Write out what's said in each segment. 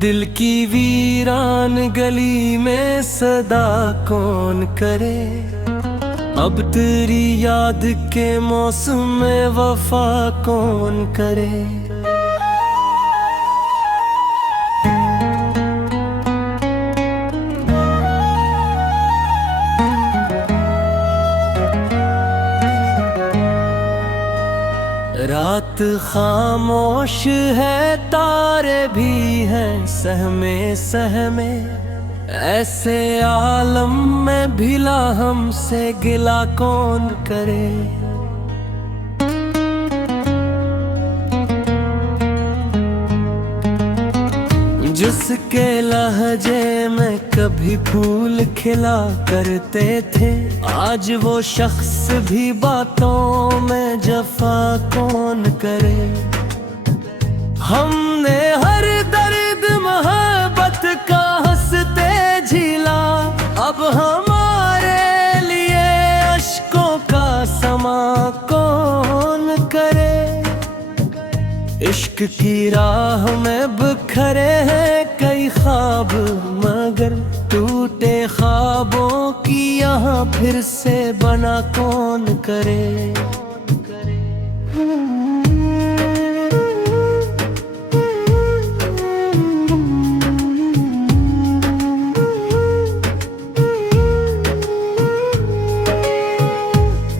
दिल की वीरान गली में सदा कौन करे। अब तेरी याद के मौसम में वफा कौन करे। रात खामोश है, तारे भी हैं सहमे सहमे। ऐसे आलम में भिला हमसे गिला कौन करे। जिसके लहजे में कभी फूल खिला करते थे, आज वो शख्स भी बातों में जफा कौन करे। हमने हर दर्द मोहब्बत का हंसते झीला, अब हमारे लिए अश्कों का समा कौन करे। इश्क की राह में बिखरे हैं कई ख्वाब, मगर टूटे ख्वाबों की यहाँ फिर से बना कौन करे।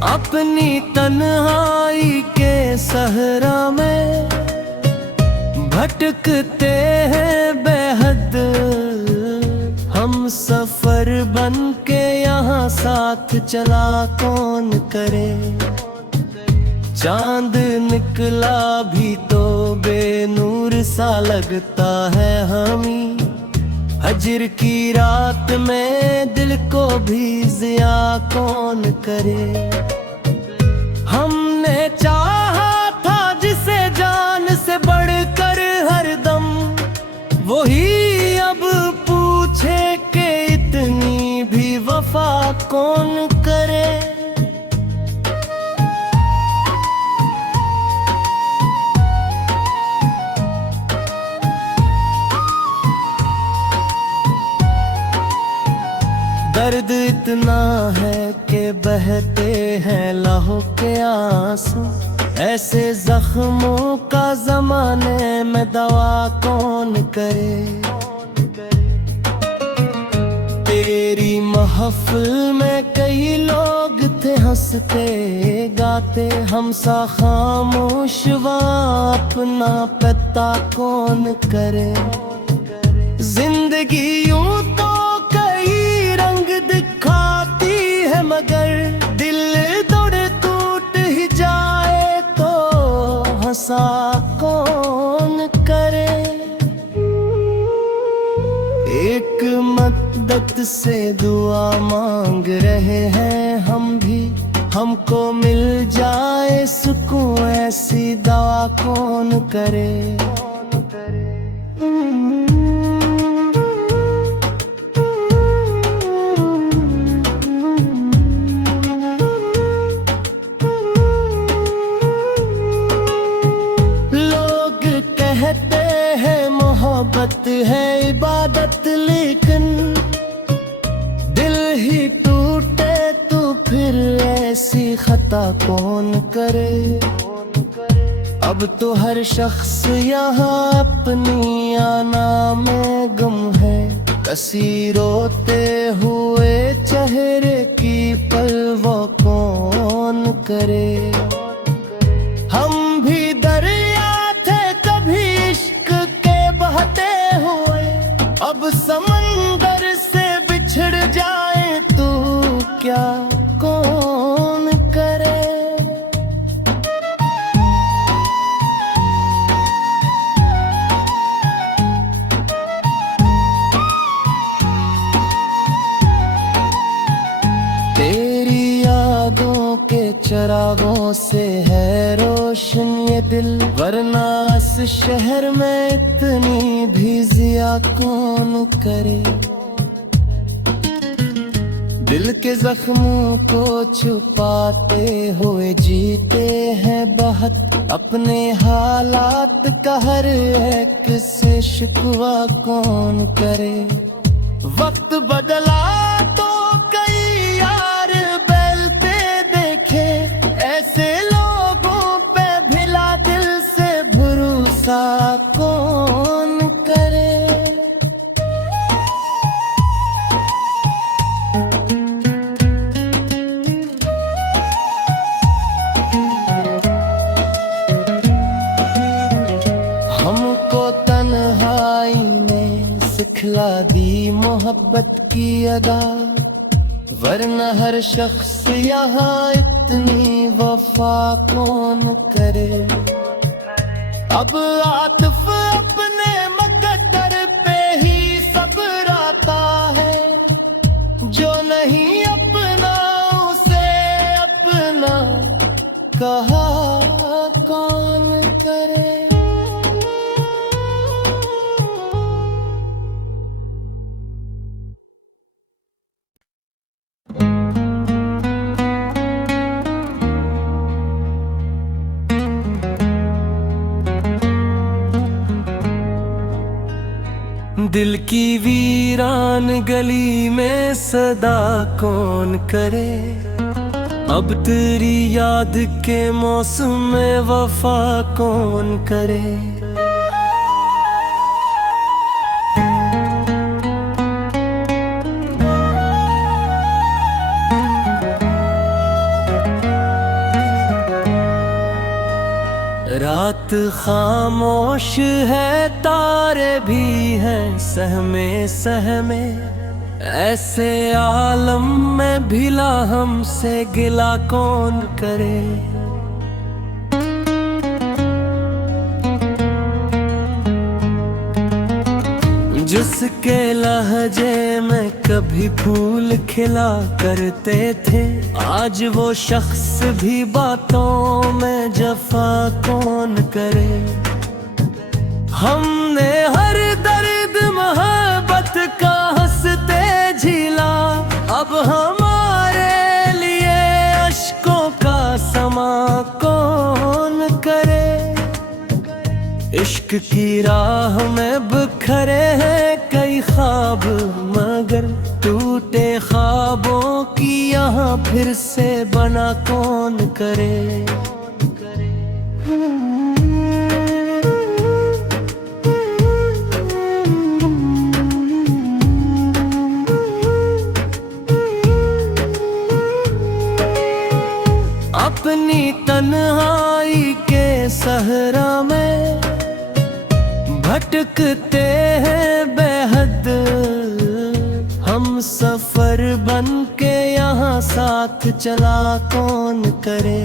अपनी तन्हाई के सहरा में भटकते हैं बेहद, हम सफर बन के यहाँ साथ चला कौन करे। चांद निकला भी तो बेनूर सा लगता है हमें। हजर की रात में दिल को भी जिया कौन करे। हमने चाहा था जिसे जान से बढ़कर हरदम, वही अब पूछे कि इतनी भी वफा कौन करे। दर्द इतना है कि बहते हैं लहू के आंसू। ऐसे जख्मों का जमाने में दवा कौन करे। तेरी महफिल में कई लोग थे हंसते गाते, हम सा खामोश वहाँ अपना पता कौन करे। जिंदगी यूं तो कई रंग दिखाती है, मगर दिल तोड़ टूट ही जाए तो हंसा कौन करे। एक मदद से दुआ मांग रहे हैं हम भी, हमको मिल जाए सुकून ऐसी दवा कौन करे। कहते हैं मोहब्बत है इबादत, लेकिन दिल ही टूटे तो फिर ऐसी खता कौन करे। अब तो हर शख्स यहाँ अपनी आना में गम है, कसी रोते हुए चेहरे की परवाह कौन करे। हम भी अब समंदर से बिछड़ जाए तो क्या कौन करे। तेरी यादों के चरागों से है रोशन ये दिल, वरना इस शहर में इतनी भी जिया कौन करे। दिल के जख्मों को छुपाते हुए जीते हैं बहुत, अपने हालात का हर एक से शिकवा कौन करे। वक्त बदला तो कई यार बैलते देखे, ऐसे लोगों पे भिला दिल से भरोसा कौन करे। हमको तन्हाई ने सिखला दी मोहब्बत की अदा, वरना हर शख्स यहाँ इतनी वफा कौन करे। अब आतिफ अपने मकद्दर पे ही सब्र आता है, जो नहीं अपना उसे अपना कहा कौन करे। दिल की वीरान गली में सदा कौन करे। अब तेरी याद के मौसम में वफा कौन करे। रात खामोश है, तारे भी हैं सहमे सहमे, ऐसे आलम में भिला हमसे गिला कौन करे। जिसके लहजे में कभी फूल खिला करते थे, आज वो शख्स भी बातों में जफा कौन करे। हमने हर दर्द मोहब्बत का हंसते झीला, अब हमारे लिए अश्कों का समा कौन करे। इश्क की राह में बिखरे हैं कई ख्वाब, मगर टूटे ख्वाबों की यहाँ फिर से बना कौन करे। अपनी तन्हाई के सहरा में भटकते हैं बेहद, हम सफर बन के यहाँ साथ चला कौन करे।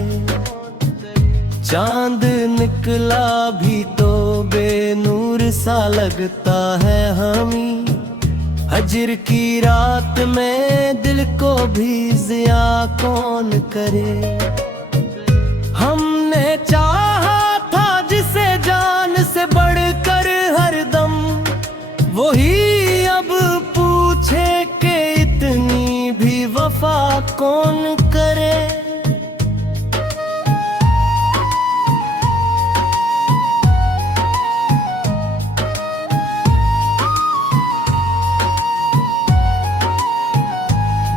चांद निकला भी तो बेनूर सा लगता है हमें, हजर की रात में दिल को भी जिया कौन करे। हमने चाहा था जिसे जान से बढ़कर हरदम, वही अब पूछे कि इतनी भी वफा कौन करे।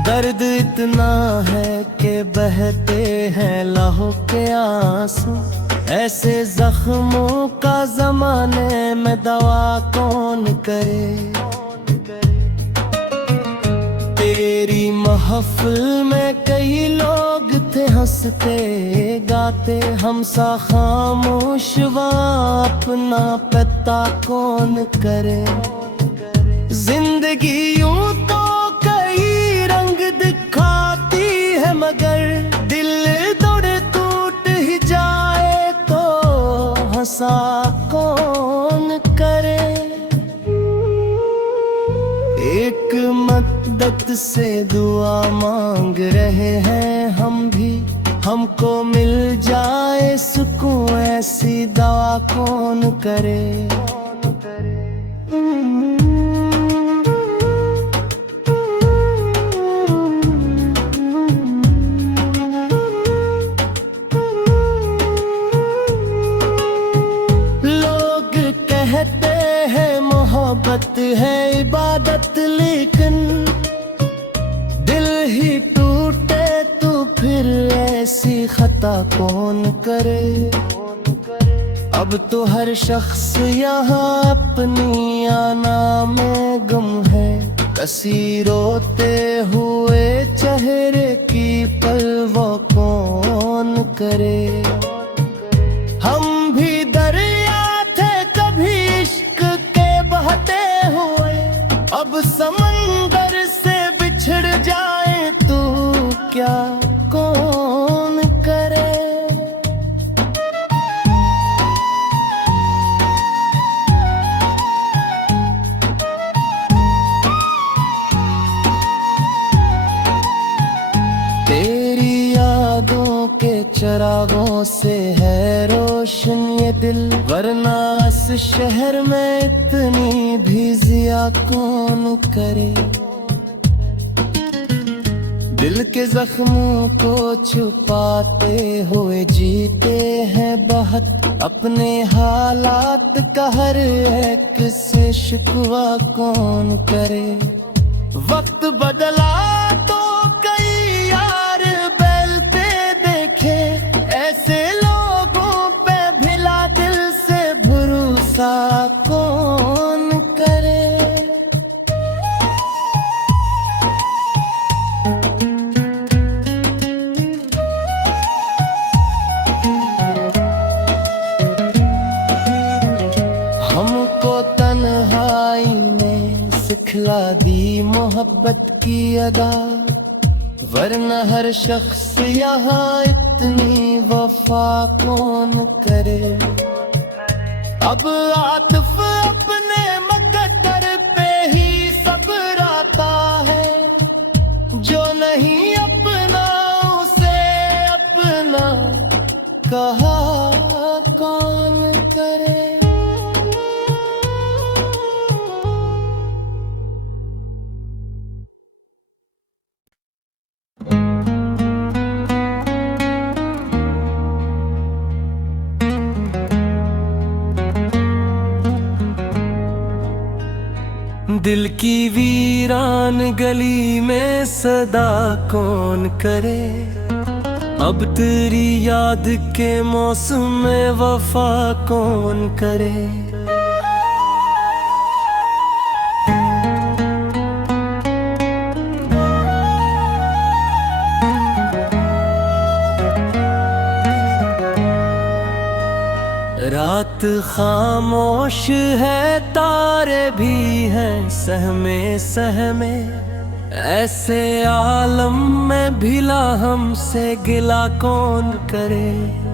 दर्द इतना है कि बहते हैं लहू के आंसू, ऐसे जख्मों का जमाने में दवा कौन करे। तेरी महफिल में कई लोग थे हंसते गाते, हम सा खामोश वहाँ अपना पता कौन करे। जिंदगी यूं तो कई रंग दिखाती है, मगर दिल तोड़ टूट ही जाए तो हंसा कौन करे। एक मद्दत से दुआ मांग रहे हैं हम भी, हमको मिल जाए सुकून ऐसी दवा कौन करे। कौन करे। अब तो हर शख्स यहाँ अपनी आना में गम है, कसी रोते हुए चेहरे की परवाह कौन करे। हम भी दरिया थे कभी इश्क के बहते हुए, अब समंदर से बिछड़ जाए तो क्या कौन करे। तेरी यादों के चिरागों से है रोशन ये दिल, वरना इस शहर में इतनी भी जिया कौन करे। दिल के जख्मों को छुपाते हुए जीते हैं बहुत, अपने हालात का हर एक से शिकवा कौन करे। वक्त बदला तो कई यार बैलते देखे, ऐसे लोगों पे भिला दिल से भरोसा कौन करे। हमको तन्हाई ने सिखला दी मोहब्बत की अदा, वरना हर शख्स यहाँ इतनी वफा कौन करे। अब आतिफ अपने मुकद्दर पे ही सब्र आता है, जो नहीं अपना उसे अपना कहा कौन करे। दिल की वीरान गली में सदा कौन करे, अब तेरी याद के मौसम में वफा कौन करे। रात खामोश है, तारे भी हैं सहमे सहमे, ऐसे आलम में भिला हमसे गिला कौन करे।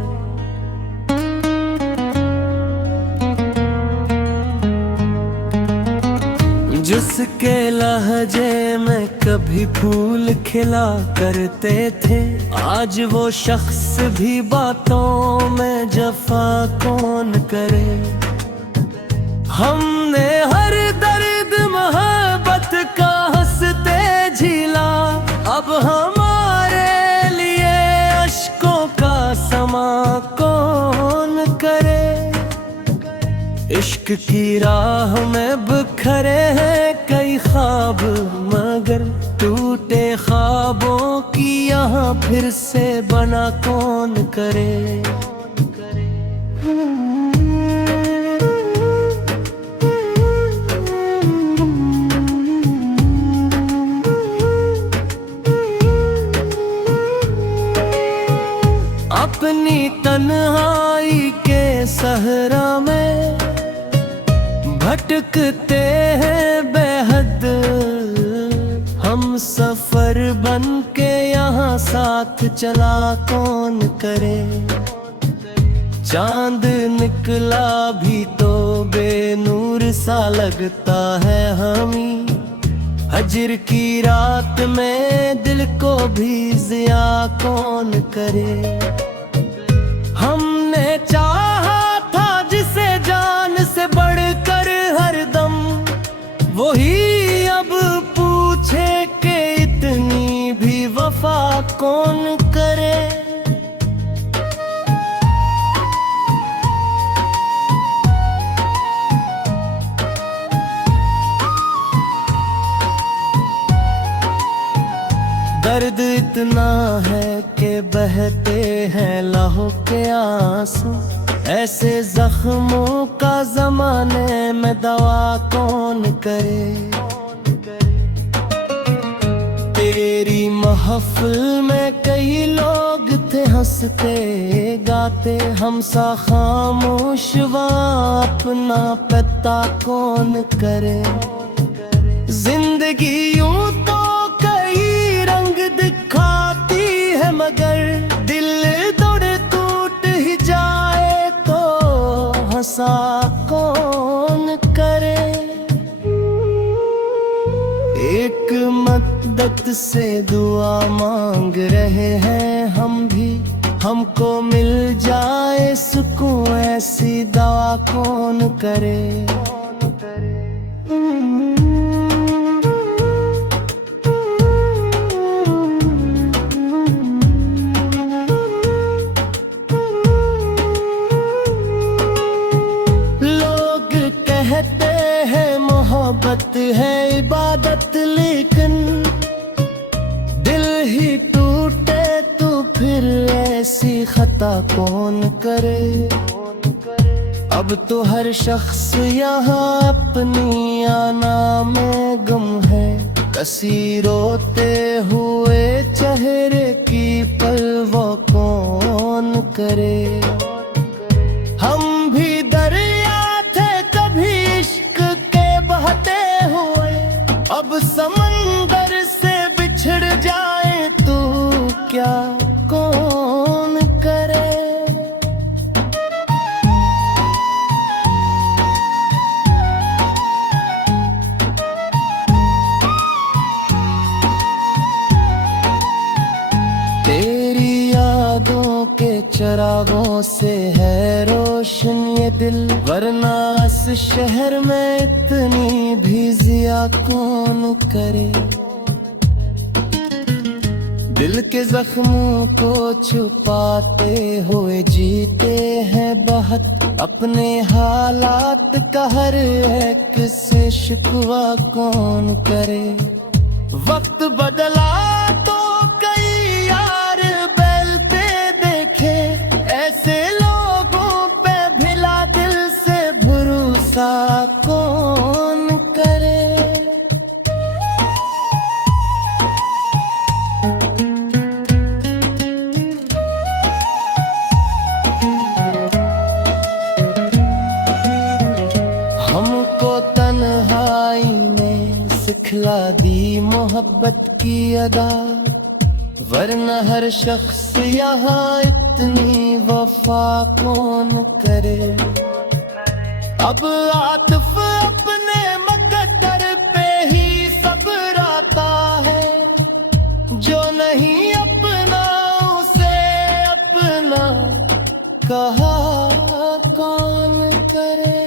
जिसके लहजे में कभी फूल खिला करते थे, आज वो शख्स भी बातों में जफा कौन करे। हमने हर दर्द मोहब्बत का हंसते झीला, अब हमारे लिए अश्कों का समा कौन करे। इश्क की राह में बिखरे हैं कई ख्वाब, मगर टूटे ख्वाबों की यहाँ फिर से बना कौन करे। अपनी तन्हाई के सहरा में भटकते हैं बेहद, हम सफर बन के यहाँ साथ चला कौन करे। चांद निकला भी तो बेनूर सा लगता है हमें, हजर की रात में दिल को भी जिया कौन करे। हमने चाहा था जिसे जान से बढ़कर हरदम, वही अब पूछे कि इतनी भी वफा कौन करे। दर्द इतना है कि बहते हैं लहू के आंसू। ऐसे जख्मों का जमाने में दवा कौन करे। तेरी महफिल में कई लोग थे हंसते गाते, हम सा खामोश वहाँ अपना पता कौन करे। जिंदगी यूं तो कई रंग दिखाती है, मगर दिल तोड़ टूट ही जाए तो हंसा कौन करे। एक मदद से दुआ मांग रहे हैं हम भी, हमको मिल जाए सुकून ऐसी दवा कौन करे। कहते हैं मोहब्बत है इबादत, लेकिन दिल ही टूटे तो फिर ऐसी खता कौन करे। अब तो हर शख्स यहाँ अपनी आना में गम है, कसी रोते हुए चेहरे की परवाह कौन करे। हम भी अब समंदर से बिछड़ जाए तो क्या कौन करे। तेरी यादों के चिरागों से है रोशन ये दिल, वरना इस शहर में इतनी भी जिया कौन करे। दिल के जख्मों को छुपाते हुए जीते हैं बहुत, अपने हालात का हर एक से शिकवा कौन करे। वक्त बदला तो कई यार बैलते देखे, ऐसे लोगों पे भिला दिल से भरोसा कौन करे। हमको तन्हाई में सिखला दी मोहब्बत की अदा, वरना हर शख्स यहाँ इतनी वफा कौन करे। अब आतिफ अपने मुकद्दर पे ही सब्र आता है, जो नहीं अपना उसे अपना कहा कौन करे।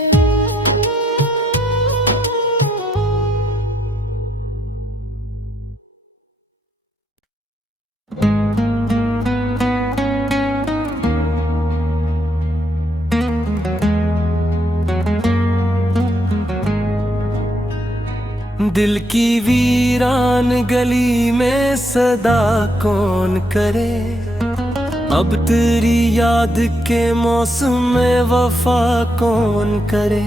दिल की वीरान गली में सदा कौन करे। अब तेरी याद के मौसम में वफा कौन करे।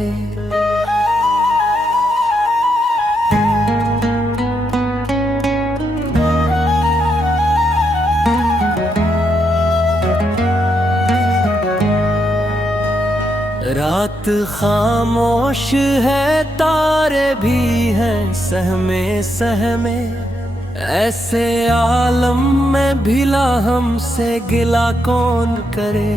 रात खामोश है, तारे भी हैं सहमे सहमे, ऐसे आलम में भिला हमसे गिला कौन करे।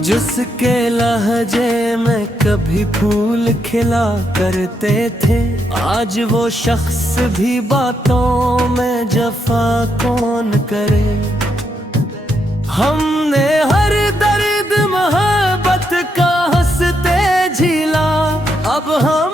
जिसके लहजे में कभी फूल खिला करते थे, आज वो शख्स भी बातों में जफा कौन करे। हमने हर दर्द मोहब्बत का हंसते झीला, अब हम